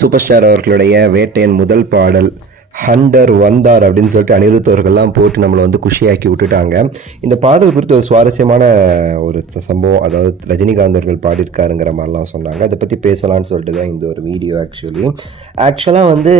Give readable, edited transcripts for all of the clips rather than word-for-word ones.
Super star அவர்களுடைய வேட்டையன் முதல் பாடல் ஹண்டர் வந்தார் அப்படின்னு சொல்லிட்டு அனிருத் அவர்கள்லாம் போட்டு நம்மளை வந்து குஷியாக்கி விட்டுட்டாங்க. இந்த பாடல் குறித்து ஒரு சுவாரஸ்யமான ஒரு சம்பவம், அதாவது ரஜினிகாந்த் அவர்கள் பாடியிருக்காருங்கிற மாதிரிலாம் சொன்னாங்க. அதை பற்றி பேசலான்னு சொல்லிட்டு தான் இந்த ஒரு வீடியோ. ஆக்சுவலாக வந்து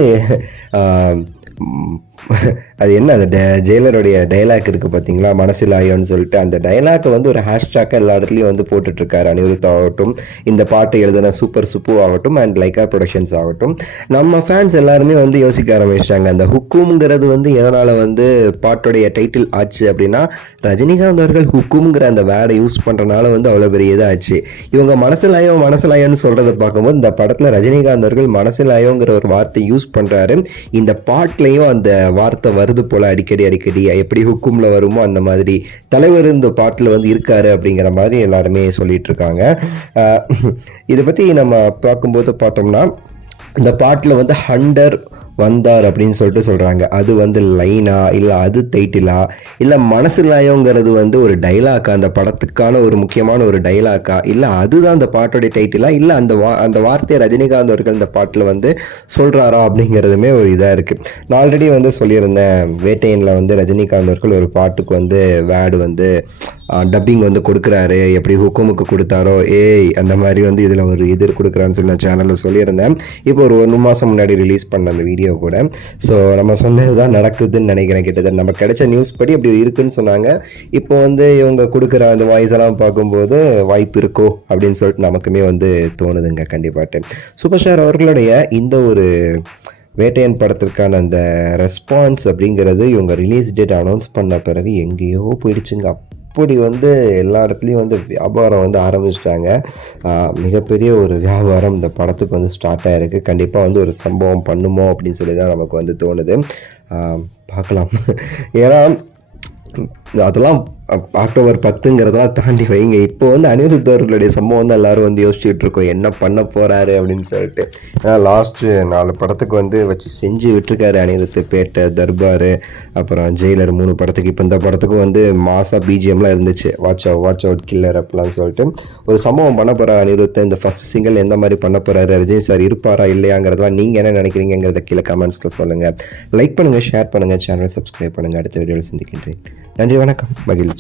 அது என்ன, அந்த ஜெயிலருடைய டைலாக் இருக்குது பார்த்தீங்களா, மனசில் ஆயோன்னு சொல்லிட்டு, அந்த டைலாக்கை வந்து ஒரு ஹேஷ்டாக்காக எல்லா இடத்துலையும் வந்து போட்டுட்ருக்காரு அனிருத் ஆகட்டும், இந்த பாட்டை எழுதின சூப்பர் சுப்பு ஆகட்டும் அண்ட் லைக்கா ப்ரொடக்ஷன்ஸ் ஆகட்டும். நம்ம ஃபேன்ஸ் எல்லாருமே வந்து யோசிக்க ஆரம்பிச்சிட்டாங்க, அந்த ஹுக்கும்ங்கிறது வந்து எதனால் வந்து பாட்டோடைய டைட்டில் ஆச்சு அப்படின்னா, ரஜினிகாந்த் அவர்கள் ஹுக்கும்ங்கிற அந்த வேர்டை யூஸ் பண்ணுறனால வந்து அவ்வளோ பெரிய இதாச்சு. இவங்க மனசிலாயோன்னு சொல்கிறத பார்க்கும்போது இந்த படத்தில் ரஜினிகாந்த் அவர்கள் மனசிலாயோங்கிற ஒரு வார்த்தை யூஸ் பண்ணுறாரு. இந்த பாட்லேயும் அந்த வார்த்தை வருது போல் அடிக்கடி எப்படி ஹுக்கும்ல வருமோ அந்த மாதிரி தலைவர் இந்த பாட்டில் வந்து இருக்காரு அப்படிங்கிற மாதிரி எல்லாருமே சொல்லிட்டு இருக்காங்க. இதை பற்றி நம்ம பார்த்தோம்னா இந்த பாட்டில் வந்து ஹண்டர் வந்தார் அப்படின்னு சொல்லிட்டு சொல்கிறாங்க. அது வந்து லைனா இல்லை அது டைட்டிலா இல்லை மனசிலாயோங்கிறது வந்து ஒரு டைலாக்கா, அந்த படத்துக்கான ஒரு முக்கியமான ஒரு டைலாக்கா, இல்லை அதுதான் அந்த பாட்டோடைய டைட்டிலா, இல்லை அந்த வார்த்தையை ரஜினிகாந்த் அவர்கள் இந்த பாட்டில் வந்து சொல்கிறாரா அப்படிங்கிறதுமே ஒரு இதாக இருக்குது. நான் ஆல்ரெடி வந்து சொல்லியிருந்தேன், வேட்டையனில் வந்து ரஜினிகாந்த் அவர்கள் ஒரு பாட்டுக்கு வந்து வேர்டு வந்து டப்பிங் வந்து கொடுக்குறாரு, எப்படி ஹுக்குமுக்கு கொடுத்தாரோ அந்த மாதிரி வந்து இதில் ஒரு கொடுக்குறான்னு சொல்லி நான் சேனலில் சொல்லியிருந்தேன். இப்போ ஒரு 1 மாதம் முன்னாடி ரிலீஸ் பண்ண அந்த வீடியோ கூட. ஸோ நம்ம சொன்னது தான் நடக்குதுன்னு நினைக்கிறேன். கிட்டத்தட்ட நம்ம கிடைச்ச நியூஸ் படி அப்படி இருக்குன்னு சொன்னாங்க. இப்போ வந்து இவங்க கொடுக்குற அந்த வாய்ஸ் எல்லாம் பார்க்கும்போது வாய்ப்பு இருக்கோ அப்படின்னு சொல்லிட்டு நமக்குமே வந்து தோணுதுங்க. கண்டிப்பாட்டு சூப்பர் ஸ்டார் அவர்களுடைய இந்த ஒரு வேட்டையன் படத்திற்கான அந்த ரெஸ்பான்ஸ் அப்படிங்கிறது இவங்க ரிலீஸ் டேட் அனௌன்ஸ் பண்ண பிறகு எங்கேயோ போயிடுச்சுங்க. அப்படி வந்து எல்லா இடத்துலையும் வந்து வியாபாரம் வந்து ஆரம்பிச்சிட்டாங்க. மிகப்பெரிய ஒரு வியாபாரம் இந்த படத்துக்கு வந்து ஸ்டார்ட் ஆகிருக்கு. கண்டிப்பாக வந்து ஒரு சம்பவம் பண்ணுமோ அப்படின்னு சொல்லி தான் நமக்கு வந்து தோணுது. பார்க்கலாம். ஏன்னா அதெல்லாம் அக்டோபர் 10ங்கிறதெல்லாம் தாண்டி வைங்க. இப்போ வந்து அனிருத் அவர்களுடைய சம்பவம் வந்து எல்லோரும் வந்து யோசிச்சுட்டு இருக்கோம், என்ன பண்ண போகிறாரு அப்படின்னு சொல்லிட்டு. ஏன்னா லாஸ்ட்டு 4 படத்துக்கு வந்து வச்சு செஞ்சு விட்டுருக்காரு அனிருத். பேட்டை, தர்பார், அப்புறம் ஜெயிலர் 3 படத்துக்கு. இப்போ இந்த படத்துக்கும் வந்து மாசா பிஜிஎம்லாம் இருந்துச்சு, வாட்ச் அவுட் கில்லர் அப்படிலாம் சொல்லிட்டு ஒரு சம்பவம் பண்ண போகிறார் அனிருத். இந்த ஃபஸ்ட் சிங்கிள் எந்த மாதிரி பண்ண போகிறாரு, ரஜினி சார் இருப்பாரா இல்லையாங்கிறதுலாம் நீங்கள் என்ன நினைக்கிறீங்கிறத கீழே கமெண்ட்ஸில் சொல்லுங்கள். லைக் பண்ணுங்கள், ஷேர் பண்ணுங்கள், சேனலை சப்ஸ்கிரைப் பண்ணுங்கள். அடுத்த வீடியோவில் சந்திக்கின்றேன். நன்றி, வணக்கம், மகிழ்ச்சி.